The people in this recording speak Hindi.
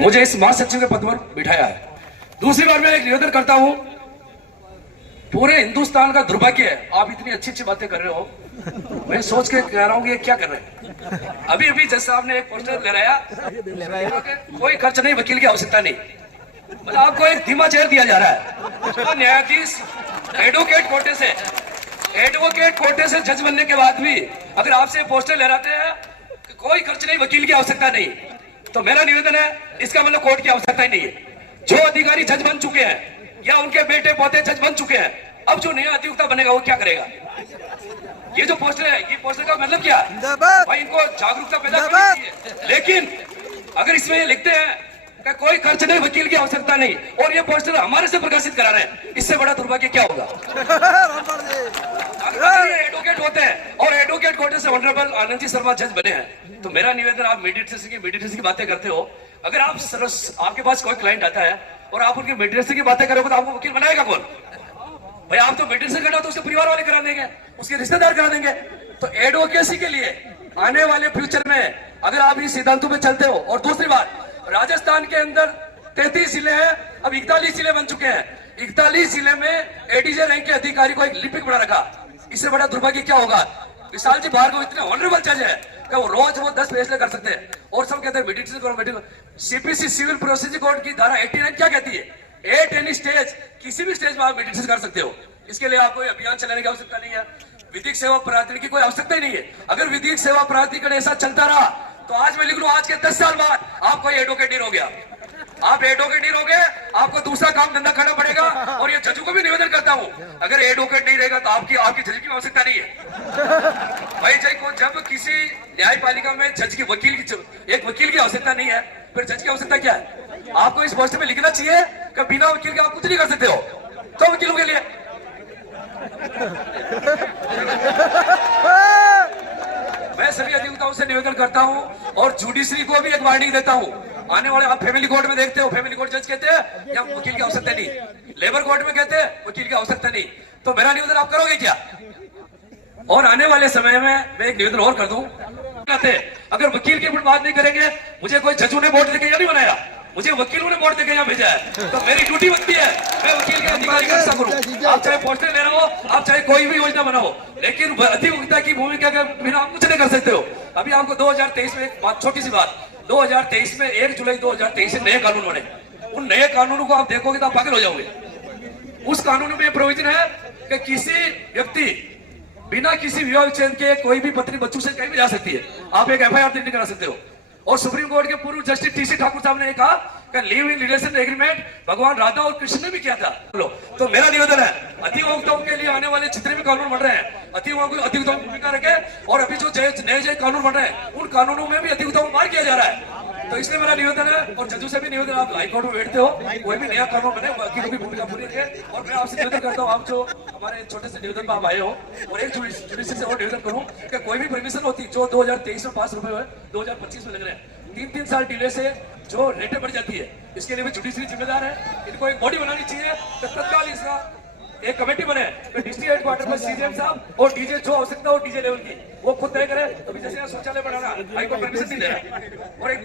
मुझे इस महासचिव के पद पर बिठाया है। दूसरी बार मैं एक निवेदन करता हूं, पूरे हिंदुस्तान का दुर्भाग्य है आप इतनी अच्छी अच्छी बातें कर रहे हो, मैं सोच के कह रहा हूँ कि ये क्या कर रहे हैं। अभी अभी जज साहब ने एक पोस्टर लहराया, कोई खर्च नहीं, वकील की आवश्यकता नहीं, मतलब आपको एक धीमा चेयर दिया जा रहा है। तो न्यायाधीश एडवोकेट कोटे से जज बनने के बाद भी अगर आपसे पोस्टर लहराते हैं कि कोई खर्च नहीं, वकील की आवश्यकता नहीं, तो मेरा निवेदन है इसका मतलब कोर्ट की आवश्यकता ही नहीं है। जो अधिकारी जज बन चुके हैं या उनके बेटे पोते जज बन चुके हैं, अब जो नया अधिवक्ता बनेगा वो क्या करेगा? ये जो पोस्टर है, ये पोस्टर का मतलब क्या है भाई? इनको जागरूकता पैदा करनी चाहिए। लेकिन अगर इसमें ये लिखते हैं कि कोई खर्च नहीं, वकील की आवश्यकता नहीं, और ये पोस्टर हमारे से प्रकाशित करा रहे हैं, इससे बड़ा दुर्भाग्य क्या होगा? अगर ये एडवोकेट होते हैं और एडवोकेट कोटे से ऑनरेबल आनंद जी शर्मा जज बने हैं, तो मेरा निवेदन, आप मीडिएशन की बातें करते हो, अगर आपके पास कोई क्लाइंट आता है और आप उनके मीडिएशन की बातें करोगे तो आपको वकील बनाएगा कौन भाई? आप तो मीडिएशन करना तो उसके परिवार वाले करा देंगे, उसके रिश्तेदार करा देंगे। तो एडवोकेसी के लिए आने वाले फ्यूचर में अगर आप इस सिद्धांतों में चलते हो, और दूसरी बात, राजस्थान के अंदर 33 जिले हैं, अब 41 जिले बन चुके हैं। 41 जिले में एडीजे रैंक के अधिकारी को एक लिपिक बना रखा, इससे बड़ा दुर्भाग्य क्या होगा? विशाल जी भार्गव इतने ऑनरेबल जज है कि वो रोज 10 फैसले कर सकते हैं, और सब कहते हैं मीडिएशन करो। सीपीसी सिविल प्रोसीजर कोड की धारा 89 क्या कहती है? एट एनी स्टेज, किसी भी स्टेज में आप मीडिएशन कर सकते हो। इसके लिए आपको अभियान चलाने की आवश्यकता नहीं है, विधिक सेवा प्राधिकरण की कोई आवश्यकता ही नहीं है। अगर विधिक सेवा प्राधिकरण ऐसा चलता रहा तो आज मैं लिख लूं, आज के 10 साल बाद आपको एडवोकेट नहीं हो गया, आप एडवोकेट नहीं रहोगे, आपको दूसरा काम धंधा करना पड़ेगा। और ये जजों को भी निवेदन करता हूं, अगर एडवोकेट नहीं रहेगा तो आपकी जज की आवश्यकता नहीं है भाई। जब किसी न्यायपालिका में जज की एक वकील की आवश्यकता नहीं है, फिर जज की आवश्यकता क्या है? आपको इस पोस्ट में लिखना चाहिए कि बिना वकील के आप कुछ नहीं कर सकते हो, तो वकीलों के लिए मैं सभी अधिवक्ताओं से निवेदन करता हूं, और जुडिशरी को भी एक वार्निंग देता हूं। आने वाले आप फैमिली कोर्ट में देखते हो, फैमिली कोर्ट जज कहते हैं या वकील की आवश्यकता नहीं, लेबर कोर्ट में कहते हैं वकील की आवश्यकता नहीं, तो मेरा निवेदन आप करोगे क्या? और आने वाले समय में मैं एक निवेदन और कर दूं, अगर वकील की बात नहीं करेंगे, मुझे कोई जजों ने वोट देके या नहीं बनाया, मुझे वकीलों ने वोट देके यहाँ भेजा है, तो मेरी ड्यूटी बनती है मैं वकील के अधिकारी की रक्षा करूं। आप चाहे पोस्टर ले रहे हो, आप चाहे कोई भी योजना बनाओ, लेकिन अधिवक्ता की भूमिका के बिना आप कुछ नहीं कर सकते हो। अभी आपको 2023 में एक बात, छोटी सी बात, 2023 में 1 जुलाई 2023 से नए कानून बने, उन नए कानूनों को आप देखोगे तो आप पागल हो जाओगे। उस कानून में प्रोविजन है कि किसी व्यक्ति बिना किसी विवाह विच्छेद के कोई भी पत्नी बच्चों से कहीं भी जा सकती है, आप एक एफआईआर नहीं करा सकते हो। और सुप्रीम कोर्ट के पूर्व जस्टिस टीसी ठाकुर साहब ने कहा कि लिव इन रिलेशन एग्रीमेंट भगवान राधा और कृष्ण ने भी किया था। तो मेरा निवेदन है, अधिवक्ताओं के लिए आने वाले जितने भी कानून बन रहे हैं, अधिवक्ताओं की भूमिका रखे, और अभी जो नए कानून बन रहे हैं उन कानूनों में भी अधिवक्ताओं को मार किया जा रहा है। तो इसलिए मेरा निवेदन है, और जजों से भी निवेदन, आप हाईकोर्ट में बैठते हो, कोई भी नया कानून बने, वकीलों की भूमिका पूरी रखे। और मैं आपसे निवेदन करता हूँ, आप जो हमारे छोटे से निवेदन पर आप आए हो, और एक जुडिशरी से और निवेदन करूँ कि कोई भी परमिशन होती जो 2023 में पास रुपए हुए 2025 में लग रहे हैं, 3-3 साल डिले से जो रेटें बढ़ जाती है, इसके लिए भी जुडिशरी जिम्मेदार है। इनको एक बॉडी बनानी चाहिए, तत्काल इसका एक कमेटी बने, तो डिस्ट्रिक्ट हेडक्वार्टर में सीजीएम साहब और डीजे जो आवश्यकता हो डीजे लेवल की वो खुद तय करे। तो जैसे शौचालय बनाना हाईकोर्ट परमिशन नहीं दे रहा, और एक